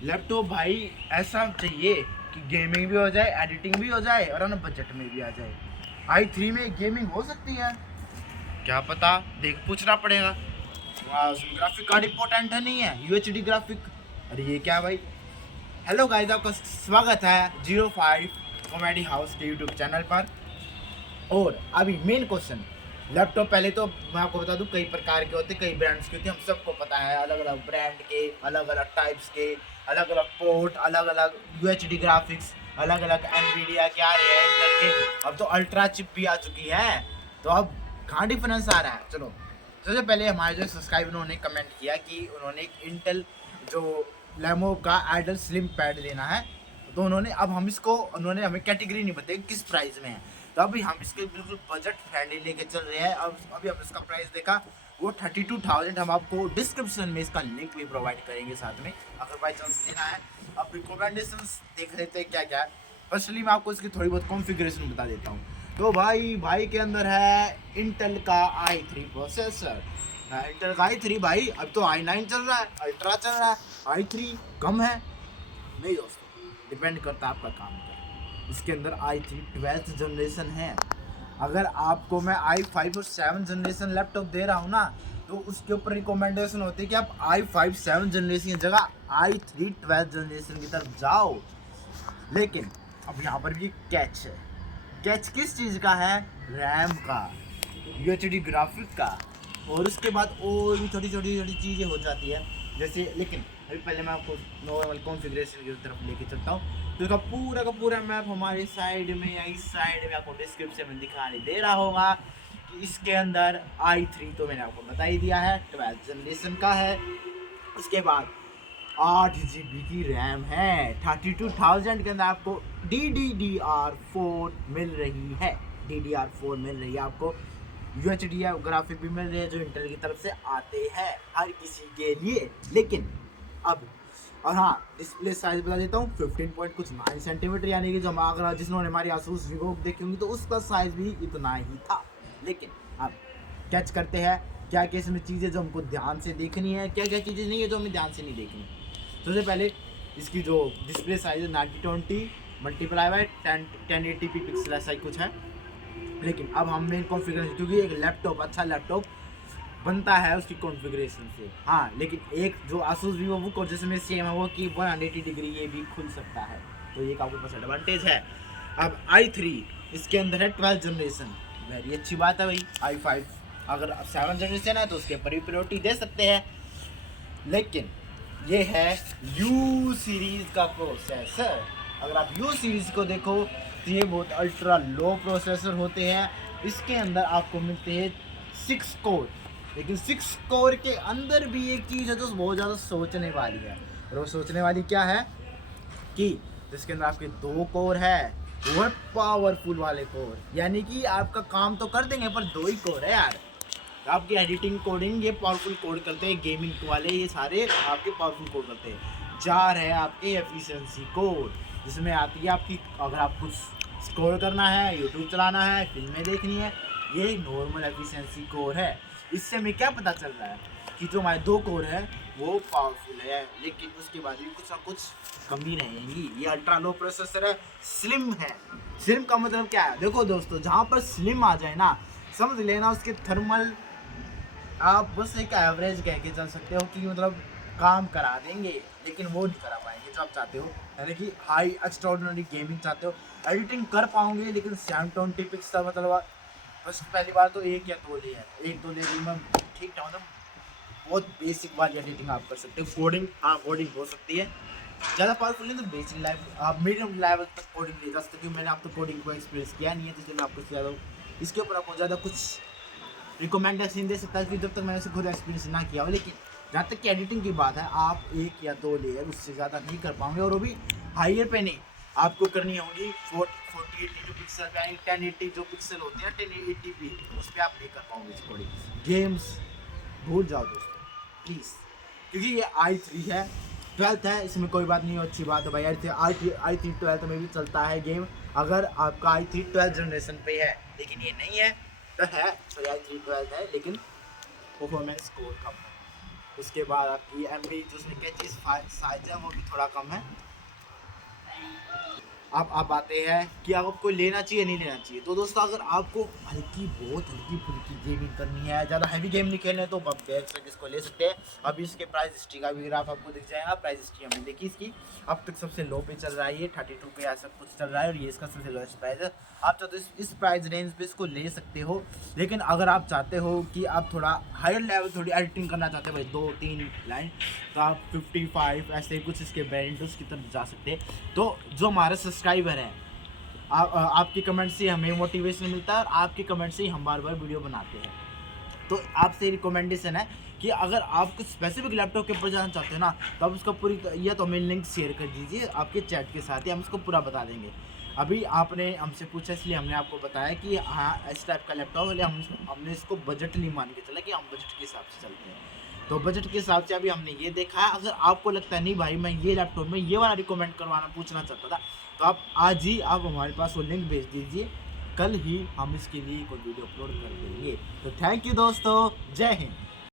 Laptop भाई ऐसा चाहिए कि गेमिंग भी हो जाए, एडिटिंग भी हो जाए और ना बजट में भी आ जाए। i3 में गेमिंग हो सकती है, क्या पता, देख पूछना पड़ेगा। उसमें ग्राफिक कार्ड इंपॉर्टेंट है, नहीं है यूएचडी ग्राफिक। अरे ये क्या भाई। हेलो गाइस, आपका स्वागत है 05 कॉमेडी हाउस के यूट्यूब चैनल पर। और अभी मेन क्वेश्चन, लैपटॉप पहले तो मैं आपको बता दूं कई प्रकार के होते, कई ब्रांड्स के होते, हम सबको पता है, अलग अलग ब्रांड के, अलग अलग टाइप्स के, अलग अलग पोर्ट, अलग अलग यूएचडी ग्राफिक्स, अलग अलग एनवीडिया के आ रहे हैं, इंटेल के, अब तो अल्ट्रा चिप भी आ चुकी है। तो अब कहाँ डिफरेंस आ रहा है। चलो सबसे पहले हमारे जो सब्सक्राइबर उन्होंने कमेंट किया कि उन्होंने एक इंटेल जो लेमो का आइडल स्लिम पैड लेना है। तो उन्होंने, अब हम इसको, उन्होंने हमें कैटेगरी नहीं बताई किस प्राइस में है, तो अभी हम इसके बिल्कुल बजट फ्रेंडली लेके चल रहे हैं। अब अभी हम इसका प्राइस देखा, वो 32,000। हम आपको डिस्क्रिप्शन में इसका लिंक भी प्रोवाइड करेंगे साथ में, अगर बाई चांस लेना है। अब रिकमेंडेशन देख लेते हैं क्या क्या है। फर्स्टली मैं आपको इसकी थोड़ी बहुत कॉन्फ़िगरेशन बता देता हूँ। तो भाई के अंदर है इंटेल का i3 प्रोसेसर। इंटेल का i3 भाई, अब तो i9 चल रहा है, अल्ट्रा चल रहा है, i3 कम है नहीं दोस्तों, डिपेंड करता है आपका काम पर। इसके अंदर i3 12th जनरेशन है। अगर आपको मैं i5 और 7 जनरेशन लैपटॉप दे रहा हूँ ना, तो उसके ऊपर रिकमेंडेशन होती है कि आप i5 7 जनरेशन की जगह i3 12th जनरेशन की तरफ जाओ। लेकिन अब यहाँ पर भी कैच है। कैच किस चीज़ का है? रैम का, यूएचडी ग्राफिक का, और उसके बाद और भी छोटी छोटी चीज़ें हो जाती है जैसे। लेकिन अभी पहले मैं आपको नॉर्मल कॉन्फ़िगरेशन की तरफ लेके चलता हूँ। तो इसका पूरा का पूरा मैप हमारे साइड में या इस साइड में आपको डिस्क्रिप्शन में दिखाई दे रहा होगा कि इसके अंदर i3 तो मैंने आपको बता ही दिया है, 12th जनरेशन का है। उसके बाद 8 GB की रैम है, 32,000 के अंदर आपको DDR4 मिल रही है। DDR4 मिल रही है आपको, यूएचडी ग्राफिक भी मिल रहे हैं जो इंटेल की तरफ से आते हैं हर किसी के लिए। लेकिन अब, और हाँ, डिस्प्ले साइज बता देता हूँ, 15.9 सेंटीमीटर, यानी कि जो हमारा, जिन्होंने हमारी आसूस वीवो देखी होंगी तो उसका साइज भी इतना ही था। लेकिन अब कैच करते हैं क्या क्या इसमें चीज़ें जो हमको ध्यान से देखनी है, क्या क्या चीज़ें नहीं है जो हमें ध्यान से नहीं देखनी। सबसे पहले इसकी जो डिस्प्ले साइज है 1920 मल्टीप्लाई बाय 1080p पिक्सल, ऐसा ही कुछ है। लेकिन अब हम मेन कॉन्फ़िगरेशन, क्योंकि एक लैपटॉप, अच्छा लैपटॉप बनता है उसकी कॉन्फ़िगरेशन से। हाँ, लेकिन एक जो आसूस वीवो बुक और जिसमें सेम है वो कि 180 डिग्री ये भी खुल सकता है, तो ये आपके पास एडवांटेज है। अब i3 इसके अंदर है 12th जनरेशन, वेरी अच्छी बात है भाई। i5 अगर 7 जनरेशन है तो उसके ऊपर भी प्रायोरिटी दे सकते हैं। लेकिन ये है U सीरीज़ का प्रोसेसर। अगर आप U सीरीज़ को देखो तो ये बहुत अल्ट्रा लो प्रोसेसर होते हैं। इसके अंदर आपको मिलते हैं 6 कोर, लेकिन 6 कोर के अंदर भी एक चीज़ है जो बहुत ज़्यादा सोचने वाली है। और वो सोचने वाली क्या है कि जिसके अंदर आपके 2 कोर है, वो है पावरफुल वाले कोर, यानी कि आपका काम तो कर देंगे पर 2 ही कोर है यार। आपकी एडिटिंग कोडिंग ये पावरफुल कोड करते हैं, गेमिंग वाले ये सारे आपके पावरफुल कोड करते हैं। 4 है आपके एफिशिएंसी कोड, जिसमें आती है आपकी, अगर आप कुछ स्क्रॉल करना है, यूट्यूब चलाना है, फिल्में देखनी है, ये नॉर्मल एफिशिएंसी कोड है। इससे हमें क्या पता चल रहा है कि जो हमारे 2 कोर है वो पावरफुल है, लेकिन उसके बाद भी कुछ ना कुछ कमी रहेंगी। ये अल्ट्रा लो प्रोसेसर है, स्लिम है। स्लिम का मतलब क्या है? देखो दोस्तों, जहाँ पर स्लिम आ जाए ना, समझ लेना उसके थर्मल आप बस एक एवरेज कह के चल सकते हो कि मतलब काम करा देंगे, लेकिन वो नहीं करा पाएंगे जो आप चाहते हो। यानी कि हाई एक्स्ट्राऑर्डिनरी गेमिंग चाहते हो, एडिटिंग कर पाओगे, लेकिन 720 पिक्सल मतलब बस पहली बार तो 1 या 2 लेयर, 1-2 लेयर में ठीक है, मतलब बहुत बेसिक वाली एडिटिंग आप कर सकते हो। कोडिंग, हाँ कोडिंग हो सकती है, ज़्यादा पावरफुल नहीं तो बेसिक लेवल, आप मीडियम लेवल तक कोडिंग ले जा सकते हो, क्योंकि मैंने आप तो कोडिंग को एक्सपीरियंस किया नहीं है, तो इसलिए मैं आपको ज़्यादा इसके ऊपर आपको ज़्यादा कुछ रिकमेंडेशन दे सकता है कि जब तक मैंने इसे खुद एक्सपीरियंस ना किया हो। लेकिन जहाँ तक कि एडिटिंग की बात है, आप 1 या 2 लेयर उससे ज़्यादा नहीं कर पाओगे, और वो भी हाइयर पे नहीं, आपको करनी होगी 4080 पिक्सल पे, 1080 जो पिक्सल होते हैं 1080p, उस पर आप नहीं कर पाओगे रिकॉर्डिंग। गेम्स भूल जाओ दोस्तों प्लीज़, क्योंकि ये i3 है, 12th है, इसमें कोई बात नहीं है, अच्छी बात है भाई। i3 12th में भी चलता है गेम, अगर आपका i3 12th जनरेशन पे है। लेकिन ये नहीं है तो है, तो i3 12th है लेकिन परफॉर्मेंस कोर कम है। उसके बाद आपकी MB जो उसमें क्या चीज़ साइज है वो भी थोड़ा कम है। अब आप आते हैं कि आपको लेना चाहिए नहीं लेना चाहिए। तो दोस्तों अगर आपको बहुत हल्की फुल्की गेमिंग करनी है, ज़्यादा हैवी गेम नहीं खेलने, तो आप बैक इसको ले सकते हैं। अभी इसके प्राइस हिस्ट्री का भी ग्राफ आपको दिख जाएगा। प्राइस हिस्ट्री हमने देखी इसकी, अब तक सबसे लो पे चल रहा है ये 32 पे ऐसा कुछ चल रहा है, और ये इसका सबसे लोएस्ट प्राइस है। आप चाहते हो इस प्राइस रेंज पे इसको ले सकते हो, लेकिन अगर आप चाहते हो कि आप थोड़ा हायर लेवल थोड़ी एडिटिंग करना चाहते हो भाई 2-3 लाइन, तो आप 55 ऐसे कुछ इसके वेरिएंट्स की तरफ जा सकते हैं। तो जो हमारे सब्सक्राइबर हैं, आपकी कमेंट से हमें मोटिवेशन मिलता है, और आपके कमेंट से ही हम बार बार वीडियो बनाते हैं। तो आपसे रिकमेंडेशन है कि अगर आप कुछ स्पेसिफिक लैपटॉप के ऊपर जाना चाहते हो ना, तो आप उसका पूरी या तो हमें लिंक शेयर कर दीजिए आपके चैट के साथ ही, हम उसको पूरा बता देंगे। अभी आपने हमसे पूछा इसलिए हमने आपको बताया कि हाँ इस टाइप का लैपटॉप है, हमने इसको बजट नहीं मान के चला कि हम बजट के हिसाब से चलते हैं। तो बजट के हिसाब से अभी हमने ये देखा है। अगर आपको लगता है नहीं भाई मैं ये लैपटॉप में ये वाला रिकमेंड करवाना पूछना चाहता था, तो आप आज ही आप हमारे पास वो लिंक भेज दीजिए, कल ही हम इसके लिए कोई वीडियो अपलोड कर देंगे। तो थैंक यू दोस्तों, जय हिंद।